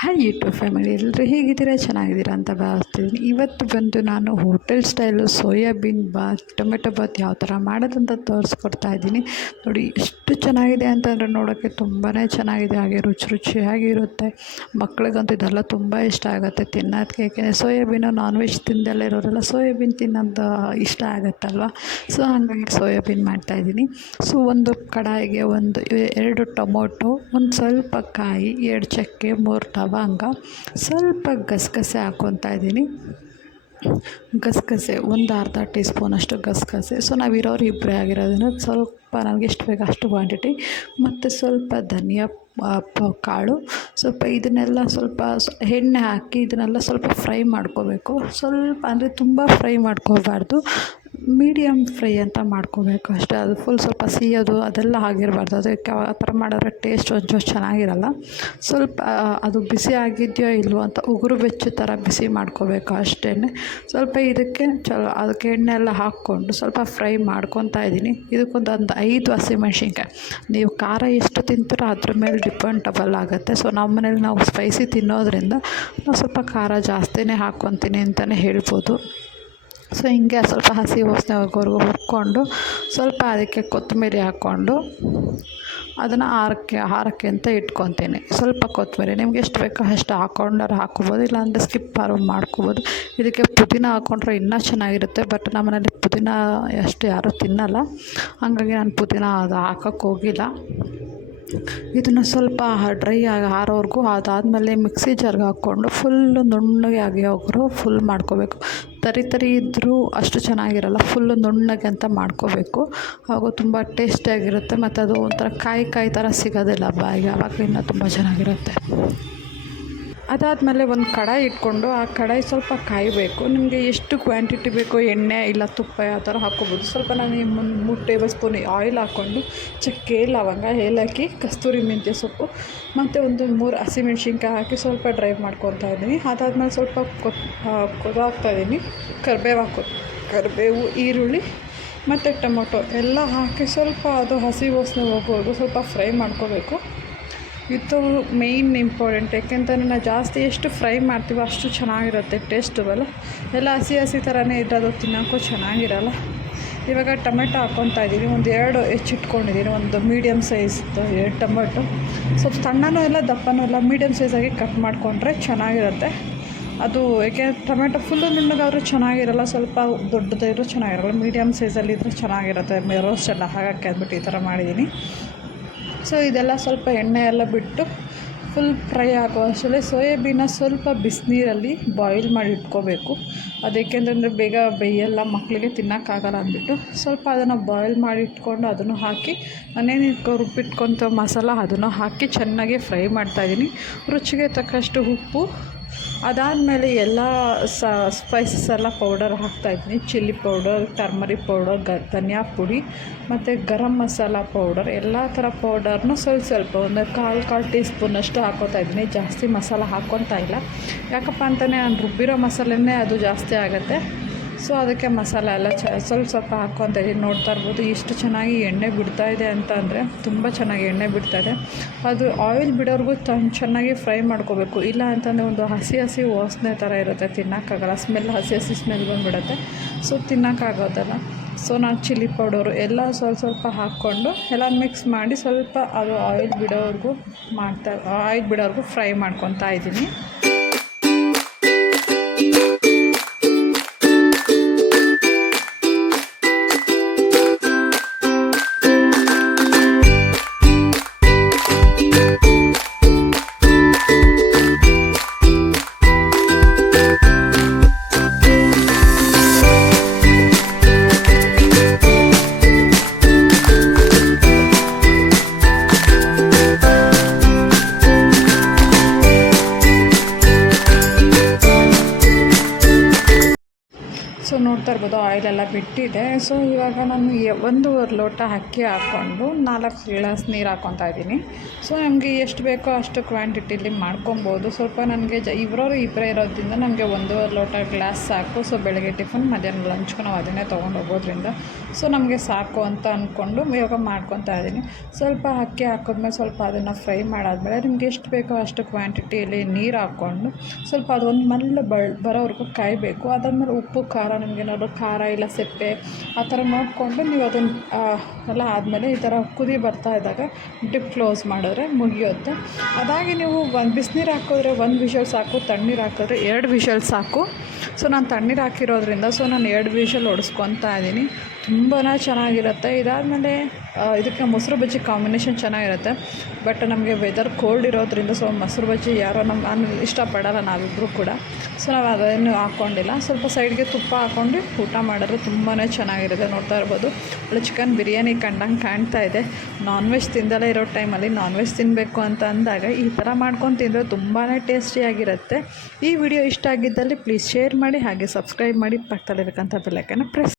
Hi YouTube family ಎಲ್ಲರೂ ಹೇಗಿದ್ದೀರಾ? ಚೆನ್ನಾಗಿದ್ದೀರಾ ಅಂತ ಭಾವಿಸ್ತಿದ್ದೀನಿ. ಇವತ್ತು ಬಂದು ನಾನು hotel style soybean bath, tomato bath ಯಾವ ಥರ ಮಾಡೋದಂತ ತೋರಿಸ್ಕೊಡ್ತಾ ಇದ್ದೀನಿ. ನೋಡಿ, ಎಷ್ಟು ಚೆನ್ನಾಗಿದೆ ಅಂತಂದರೆ ನೋಡೋಕ್ಕೆ ತುಂಬಾ ಚೆನ್ನಾಗಿದೆ. ಹಾಗೆ ರುಚಿ ರುಚಿಯಾಗಿರುತ್ತೆ. ಮಕ್ಳಿಗಂತೂ ಇದೆಲ್ಲ ತುಂಬ ಇಷ್ಟ ಆಗುತ್ತೆ ತಿನ್ನೋದಕ್ಕೆ. ಏಕೆಂದರೆ ಸೋಯಾಬೀನು ನಾನ್ ವೆಜ್ ತಿಂದೆಲ್ಲ ಇರೋರೆಲ್ಲ ಸೋಯಾಬೀನ್ ತಿನ್ನೋದು ಇಷ್ಟ ಆಗುತ್ತಲ್ವ? ಸೊ, ಹಾಗಾಗಿ ಸೋಯಾಬೀನ್ ಮಾಡ್ತಾಯಿದ್ದೀನಿ ಸೊ, ಒಂದು ಕಡಾಯಿಗೆ ಒಂದು ಎರಡು ಟೊಮೊಟೊ, ಒಂದು ಸ್ವಲ್ಪ ಕಾಯಿ, ಎರಡು ಚಕ್ಕೆ, ಮೂರು ಲವಂಗ ಸ್ವಲ್ಪ ಗಸಗಸೆ ಹಾಕ್ಕೊತಾ ಇದ್ದೀನಿ. ಗಸಗಸೆ ಒಂದು ಅರ್ಧ ಟೀ ಸ್ಪೂನಷ್ಟು ಗಸಗಸೆ. ಸೊ ನಾವಿರೋರು ಇಬ್ಬರೇ ಆಗಿರೋದನ್ನು ಸ್ವಲ್ಪ ನನಗೆ ಎಷ್ಟು ಬೇಕು ಅಷ್ಟು ಕ್ವಾಂಟಿಟಿ ಮತ್ತು ಸ್ವಲ್ಪ ಧನಿಯಾ ಕಾಳು. ಸ್ವಲ್ಪ ಇದನ್ನೆಲ್ಲ ಸ್ವಲ್ಪ ಎಣ್ಣೆ ಹಾಕಿ ಇದನ್ನೆಲ್ಲ ಸ್ವಲ್ಪ ಫ್ರೈ ಮಾಡ್ಕೋಬೇಕು. ಸ್ವಲ್ಪ ಅಂದರೆ ತುಂಬ ಫ್ರೈ ಮಾಡ್ಕೋಬಾರ್ದು. ಮೀಡಿಯಮ್ ಫ್ರೈ ಅಂತ ಮಾಡ್ಕೋಬೇಕು ಅಷ್ಟೇ. ಅದು ಫುಲ್ ಸ್ವಲ್ಪ ಸಿಹಿಯೋದು ಅದೆಲ್ಲ ಆಗಿರಬಾರ್ದು. ಅದಕ್ಕೆ ಆ ಥರ ಮಾಡಿದ್ರೆ ಟೇಸ್ಟ್ ಒಂಚೂರು ಚೆನ್ನಾಗಿರಲ್ಲ. ಸ್ವಲ್ಪ ಅದು ಬಿಸಿ ಆಗಿದೆಯೋ ಇಲ್ವೋ ಅಂತ ಉಗುರು ಬೆಚ್ಚು ಥರ ಬಿಸಿ ಮಾಡ್ಕೋಬೇಕು ಅಷ್ಟೇ ಸ್ವಲ್ಪ ಇದಕ್ಕೆ ಚಲೋ, ಅದಕ್ಕೆ ಎಣ್ಣೆ ಎಲ್ಲ ಹಾಕ್ಕೊಂಡು ಸ್ವಲ್ಪ ಫ್ರೈ ಮಾಡ್ಕೊತಾ ಇದ್ದೀನಿ. ಇದಕ್ಕೊಂದು ಒಂದು ಐದು ಹಸಿಮೆಣ್ಸಿನ್ಕಾಯಿ. ನೀವು ಖಾರ ಎಷ್ಟು ತಿಂತೀರೋ ಅದ್ರ ಮೇಲೆ ಡಿಪೆಂಡಬಲ್ ಆಗುತ್ತೆ. ಸೊ ನಮ್ಮ ಮನೇಲಿ ನಾವು ಸ್ಪೈಸಿ ತಿನ್ನೋದ್ರಿಂದ ನಾವು ಸ್ವಲ್ಪ ಖಾರ ಜಾಸ್ತಿನೇ ಹಾಕ್ಕೊತೀನಿ ಅಂತಲೇ ಹೇಳ್ಬೋದು. ಸೊ ಹಿಂಗೆ ಸ್ವಲ್ಪ ಹಸಿ ವಾಸನೆ ಹೋಗೋವರೆಗೂ ಹುರ್ಕೊಂಡು ಸ್ವಲ್ಪ ಅದಕ್ಕೆ ಕೊತ್ತಂಬರಿ ಹಾಕ್ಕೊಂಡು ಅದನ್ನು ಆರಕ್ಕೆ ಆರಕ್ಕೆ ಅಂತ ಇಟ್ಕೊತೀನಿ ಸ್ವಲ್ಪ ಕೊತ್ತಂಬರಿ, ನಿಮ್ಗೆ ಎಷ್ಟು ಬೇಕೋ ಅಷ್ಟು ಹಾಕ್ಕೊಂಡಾರು ಹಾಕ್ಕೊಬೋದು, ಇಲ್ಲಾಂದರೆ ಸ್ಕಿಪ್ ಆರು ಮಾಡ್ಕೊಬೋದು. ಇದಕ್ಕೆ ಪುದೀನ ಹಾಕ್ಕೊಂಡ್ರೆ ಇನ್ನೂ ಚೆನ್ನಾಗಿರುತ್ತೆ ಬಟ್ ನಮ್ಮ ಮನೇಲಿ ಪುದೀನ ಅಷ್ಟು ಯಾರೂ ತಿನ್ನಲ್ಲ. ಹಾಗಾಗಿ ನಾನು ಪುದೀನ ಅದು ಹಾಕೋಕ್ಕೆ ಹೋಗಿಲ್ಲ. ಇದನ್ನು ಸ್ವಲ್ಪ ಡ್ರೈ ಆಗಿ ಆರೋವರೆಗೂ ಅದಾದಮೇಲೆ ಮಿಕ್ಸಿ ಜಾರ್ಗೆ ಹಾಕ್ಕೊಂಡು ಫುಲ್ಲು ನುಣ್ಣಗೆ ಆಗಿಯೋಗ್ರು ಫುಲ್ ಮಾಡ್ಕೋಬೇಕು. ತರಿ ತರಿ ಇದ್ದರೂ ಅಷ್ಟು ಚೆನ್ನಾಗಿರಲ್ಲ ಫುಲ್ಲು ನುಣ್ಣಗೆ ಅಂತ ಮಾಡ್ಕೋಬೇಕು. ಹಾಗೂ ತುಂಬ ಟೇಸ್ಟಿಯಾಗಿರುತ್ತೆ ಮತ್ತು ಅದು ಒಂಥರ ಕಾಯಿ ಕಾಯಿ ಥರ ಸಿಗೋದಿಲ್ಲ ಬಾಯಿಗೆ ಆವಾಗ ಇನ್ನೂ ತುಂಬ ಚೆನ್ನಾಗಿರುತ್ತೆ. ಅದಾದಮೇಲೆ ಒಂದು ಕಡಾಯಿ ಇಟ್ಕೊಂಡು ಆ ಕಡಾಯಿ ಸ್ವಲ್ಪ ಕಾಯಬೇಕು. ನಿಮಗೆ ಎಷ್ಟು ಕ್ವಾಂಟಿಟಿ ಬೇಕೋ ಎಣ್ಣೆ ಇಲ್ಲ ತುಪ್ಪ ಯಾವ ಥರ ಹಾಕ್ಕೊಬೋದು. ಸ್ವಲ್ಪ ನಾನು ಮೂರು ಟೇಬಲ್ ಸ್ಪೂನ್ ಆಯಿಲ್ ಹಾಕ್ಕೊಂಡು ಚಕ್ಕೆ, ಲವಂಗ, ಏಲಕ್ಕಿ, ಕಸ್ತೂರಿ ಮೆಂತ್ಯ ಸೊಪ್ಪು ಮತ್ತು ಒಂದು ಮೂರು ಹಸಿಮೆಣ್ಸಿನ್ಕಾಯಿ ಹಾಕಿ ಸ್ವಲ್ಪ ಡ್ರೈ ಮಾಡ್ಕೊತಾ ಇದ್ದೀನಿ. ಅದಾದಮೇಲೆ ಸ್ವಲ್ಪ ಕೊದಾಗ್ತಾ ಹಾಕ್ತಾಯಿದ್ದೀನಿ ಕರಿಬೇವು ಹಾಕೋ, ಕರಿಬೇವು, ಈರುಳ್ಳಿ ಮತ್ತು ಟೊಮೊಟೊ ಎಲ್ಲ ಹಾಕಿ ಸ್ವಲ್ಪ ಅದು ಹಸಿ ವಾಸನೆ ಹೋಗೋದು ಸ್ವಲ್ಪ ಫ್ರೈ ಮಾಡ್ಕೋಬೇಕು. ಇದು ಮೇಯ್ನ್ ಇಂಪಾರ್ಟೆಂಟ್ ಯಾಕೆಂತಂದರೆ ನಾವು ಜಾಸ್ತಿ ಎಷ್ಟು ಫ್ರೈ ಮಾಡ್ತೀವೋ ಅಷ್ಟು ಚೆನ್ನಾಗಿರುತ್ತೆ ಟೇಸ್ಟು ಅಲ್ಲ ಎಲ್ಲ ಹಸಿ ಹಸಿ ಥರನೇ ಇರೋದು, ತಿನ್ನೋಕ್ಕೂ ಚೆನ್ನಾಗಿರಲ್ಲ. ಇವಾಗ ಟೊಮೆಟೊ ಹಾಕ್ಕೊತಾ ಇದ್ದೀನಿ ಒಂದು ಎರಡು ಹೆಚ್ಚಿಟ್ಕೊಂಡಿದ್ದೀನಿ ಒಂದು ಮೀಡಿಯಮ್ ಸೈಜ್ದು ಎರಡು ಟೊಮೆಟೊ. ಸ್ವಲ್ಪ ಸಣ್ಣನೂ ಇಲ್ಲ, ದಪ್ಪನೂ ಇಲ್ಲ ಮೀಡಿಯಮ್ ಸೈಜಾಗಿ ಕಟ್ ಮಾಡಿಕೊಂಡ್ರೆ ಚೆನ್ನಾಗಿರುತ್ತೆ. ಅದು ಏಕೆ ಟೊಮೆಟೊ ಫುಲ್ಲು ನುಣ್ಣಗಾದ್ರೂ ಚೆನ್ನಾಗಿರಲ್ಲ, ಸ್ವಲ್ಪ ದೊಡ್ಡದಿದ್ರೂ ಚೆನ್ನಾಗಿರಲ್ಲ ಮೀಡಿಯಮ್ ಸೈಜಲ್ಲಿದ್ದರೆ ಚೆನ್ನಾಗಿರುತ್ತೆ ರೋಸ್ಟ್ ಎಲ್ಲ ಹಾಗಕ್ಕೆ ಅಂದ್ಬಿಟ್ಟು ಈ ಥರ ಮಾಡಿದ್ದೀನಿ. ಸೊ ಇದೆಲ್ಲ ಸ್ವಲ್ಪ ಎಣ್ಣೆ ಎಲ್ಲ ಬಿಟ್ಟು ಫುಲ್ ಫ್ರೈ ಆಗೋ ಅಷ್ಟರಲ್ಲಿ ಸೋಯಾಬೀನ ಸ್ವಲ್ಪ ಬಿಸಿನೀರಲ್ಲಿ ಬಾಯ್ಲ್ ಮಾಡಿ ಇಟ್ಕೋಬೇಕು. ಅದಕ್ಕೆಂತಂದರೆ ಬೇಗ ಬೇಯಲ್ಲ ಮಕ್ಕಳಿಗೆ ತಿನ್ನೋಕ್ಕಾಗಲ್ಲ ಅಂದ್ಬಿಟ್ಟು ಸ್ವಲ್ಪ ಅದನ್ನು ಬಾಯ್ಲ್ ಮಾಡಿ ಇಟ್ಕೊಂಡು ಅದನ್ನು ಹಾಕಿ ಮನೇಲಿ ರುಬ್ಬಿಟ್ಕೊಂತ ಮಸಾಲ ಅದನ್ನು ಹಾಕಿ ಚೆನ್ನಾಗಿ ಫ್ರೈ ಮಾಡ್ತಾಯಿದ್ದೀನಿ ರುಚಿಗೆ ತಕ್ಕಷ್ಟು ಉಪ್ಪು ಅದಾದಮೇಲೆ ಎಲ್ಲ ಸ್ಪೈಸಸ್ ಎಲ್ಲ ಪೌಡರ್ ಹಾಕ್ತಾಯಿದ್ದೀನಿ ಚಿಲ್ಲಿ ಪೌಡರ್ ಟರ್ಮರಿ ಪೌಡರ್ ಗ, ಧನಿಯಾ ಪುಡಿ ಮತ್ತು ಗರಂ ಮಸಾಲ ಪೌಡರ್ ಎಲ್ಲ ಥರ ಪೌಡರ್ನು ಸ್ವಲ್ಪ ಸ್ವಲ್ಪ ಒಂದು ಕಾಲು ಕಾಲು ಟೀ ಸ್ಪೂನಷ್ಟು ಹಾಕೋತಾ ಇದ್ದೀನಿ ಜಾಸ್ತಿ ಮಸಾಲ ಹಾಕ್ಕೊತಾ ಇಲ್ಲ. ಯಾಕಪ್ಪ ಅಂತಲೇ ನಾನು ರುಬ್ಬಿರೋ ಮಸಾಲೆನೇ ಅದು ಜಾಸ್ತಿ ಆಗುತ್ತೆ. ಸೊ ಅದಕ್ಕೆ ಮಸಾಲೆ ಎಲ್ಲ ಚ, ಸ್ವಲ್ಪ ಸ್ವಲ್ಪ ಹಾಕ್ಕೊತ ಇದ್ದೀನಿ ನೋಡ್ತಾ ಇರ್ಬೋದು. ಎಷ್ಟು ಚೆನ್ನಾಗಿ ಎಣ್ಣೆ ಬಿಡ್ತಾ ಇದೆ ಅಂತ ಅಂದರೆ ತುಂಬ ಚೆನ್ನಾಗಿ ಎಣ್ಣೆ ಬಿಡ್ತಾಯಿದೆ ಅದು ಆಯಿಲ್ ಬಿಡೋರ್ಗೂ ಚೆನ್ನಾಗಿ ಫ್ರೈ ಮಾಡ್ಕೋಬೇಕು. ಇಲ್ಲ ಅಂತಂದರೆ ಒಂದು ಹಸಿ ಹಸಿ ವಾಸನೆ ಥರ ಇರುತ್ತೆ ತಿನ್ನೋಕ್ಕಾಗಲ್ಲ ಸ್ಮೆಲ್, ಹಸಿ ಹಸಿ ಸ್ಮೆಲ್ ಬಂದುಬಿಡುತ್ತೆ. ಸೊ ತಿನ್ನೋಕ್ಕಾಗೋದಲ್ಲ ಸೊ ನಾನು ಚಿಲ್ಲಿ ಪೌಡರು ಎಲ್ಲ ಸ್ವಲ್ಪ ಸ್ವಲ್ಪ ಹಾಕ್ಕೊಂಡು ಎಲ್ಲ ಮಿಕ್ಸ್ ಮಾಡಿ ಸ್ವಲ್ಪ ಅದು ಆಯಿಲ್ ಬಿಡೋವರೆಗೂ ಮಾಡ್ತಾ ಆಯಿಲ್ ಬಿಡೋವರೆಗೂ ಫ್ರೈ ಮಾಡ್ಕೊತಾ ಇದ್ದೀನಿ. ನೋಡ್ತಾ ಇರ್ಬೋದು ಆಯಿಲೆಲ್ಲ ಬಿಟ್ಟಿದೆ. ಸೊ ಇವಾಗ ನಾನು ಒಂದೂವರೆ ಲೋಟ ಅಕ್ಕಿ ಹಾಕ್ಕೊಂಡು ನಾಲ್ಕು ಗ್ಲಾಸ್ ನೀರು ಹಾಕ್ಕೊತಾ ಇದ್ದೀನಿ. ಸೊ ನಮಗೆ ಎಷ್ಟು ಬೇಕೋ ಅಷ್ಟು ಕ್ವಾಂಟಿಟಿಲಿ ಮಾಡ್ಕೊಬೋದು. ಸ್ವಲ್ಪ ನನಗೆ ಜ ಇಬ್ಬರವರು ಇಬ್ಬರೇ ಇರೋದ್ರಿಂದ ನಮಗೆ ಒಂದೂವರೆ ಲೋಟ ಗ್ಲಾಸ್ ಸಾಕು. ಸೊ ಬೆಳಗ್ಗೆ ಟಿಫನ್, ಮಧ್ಯಾಹ್ನ ಲಂಚ್ಗೂ ನಾವು ಅದನ್ನೇ ತೊಗೊಂಡು ಹೋಗೋದ್ರಿಂದ. ಸೊ ನಮಗೆ ಸಾಕು ಅಂತ ಅಂದ್ಕೊಂಡು ಇವಾಗ ಮಾಡ್ಕೊತಾ ಇದ್ದೀನಿ. ಸ್ವಲ್ಪ ಅಕ್ಕಿ ಹಾಕಿದ್ಮೇಲೆ ಸ್ವಲ್ಪ ಅದನ್ನು ಫ್ರೈ ಮಾಡಾದ್ಮೇಲೆ ನಿಮ್ಗೆ ಎಷ್ಟು ಬೇಕೋ ಅಷ್ಟು ಕ್ವಾಂಟಿಟಿಯಲ್ಲಿ ನೀರು ಹಾಕ್ಕೊಂಡು ಸ್ವಲ್ಪ ಅದೊಂದು ಮಲ್ಲ ಬಳ್, ಬರೋವರೆಗೂ ಕಾಯಬೇಕು. ಅದಾದ್ಮೇಲೆ ಉಪ್ಪು, ಖಾರ ನಿಮ್ಗೆ ಏನಾದ್ರು ಖಾರ ಇಲ್ಲ, ಸಿಪ್ಪೆ, ಆ ಥರ ನೋಡಿಕೊಂಡು ನೀವು ಅದನ್ನು ಎಲ್ಲ ಆದಮೇಲೆ ಈ ಥರ ಕುದಿ ಬರ್ತಾ ಇದ್ದಾಗ ಡಿಪ್ ಕ್ಲೋಸ್ ಮಾಡಿದ್ರೆ ಮುಗಿಯುತ್ತೆ. ಅದಾಗಿ ನೀವು ಒಂದು ಬಿಸಿನೀರು ಹಾಕಿದ್ರೆ ಒಂದು ವಿಷಲ್ ಸಾಕು, ತಣ್ಣೀರು ಹಾಕಿದ್ರೆ ಎರಡು ವಿಷಲ್ ಸಾಕು. ಸೊ ನಾನು ತಣ್ಣೀರು ಹಾಕಿರೋದ್ರಿಂದ, ಸೊ ನಾನು ಎರಡು ವಿಷಲ್ ಹೊಡೆಸ್ಕೊತಾ ಇದ್ದೀನಿ. ತುಂಬಾ ಚೆನ್ನಾಗಿರುತ್ತೆ. ಇದಾದಮೇಲೆ ಇದಕ್ಕೆ ಮೊಸರು ಬಜ್ಜಿ ಕಾಂಬಿನೇಷನ್ ಚೆನ್ನಾಗಿರುತ್ತೆ. ಬಟ್ ನಮಗೆ ವೆದರ್ ಕೋಲ್ಡ್ ಇರೋದ್ರಿಂದ ಸೊ ಮೊಸರು ಬಜ್ಜಿ ಯಾರೋ ನಮ್ಮ ನಾನು ಇಷ್ಟಪಡಲ್ಲ ನಾವಿಬ್ಬರು ಕೂಡ. ಸೊ ನಾವು ಅದನ್ನು ಹಾಕ್ಕೊಂಡಿಲ್ಲ ಸ್ವಲ್ಪ ಸೈಡ್ಗೆ ತುಪ್ಪ ಹಾಕ್ಕೊಂಡು ಊಟ ಮಾಡಿದ್ರೆ ತುಂಬಾ ಚೆನ್ನಾಗಿರುತ್ತೆ ನೋಡ್ತಾ ಇರ್ಬೋದು. ಒಳ್ಳೆ ಚಿಕನ್ ಬಿರಿಯಾನಿ ಕಂಡಂಗೆ ಕಾಣ್ತಾ ಇದೆ. ನಾನ್ ವೆಜ್ ತಿಂದಲೇ ಇರೋ ಟೈಮಲ್ಲಿ ನಾನ್ ವೆಜ್ ತಿನ್ನಬೇಕು ಅಂತ ಅಂದಾಗ ಈ ಥರ ಮಾಡ್ಕೊಂಡು ತಿಂದರೆ ತುಂಬಾ ಟೇಸ್ಟಿಯಾಗಿರುತ್ತೆ ಈ ವಿಡಿಯೋ ಇಷ್ಟ ಆಗಿದ್ದಲ್ಲಿ ಪ್ಲೀಸ್ ಶೇರ್ ಮಾಡಿ, ಹಾಗೆ ಸಬ್ಸ್ಕ್ರೈಬ್ ಮಾಡಿ ಅಂತ ಬೆಲ್ಲೈಕನ್ನ ಪ್ರೆಸ್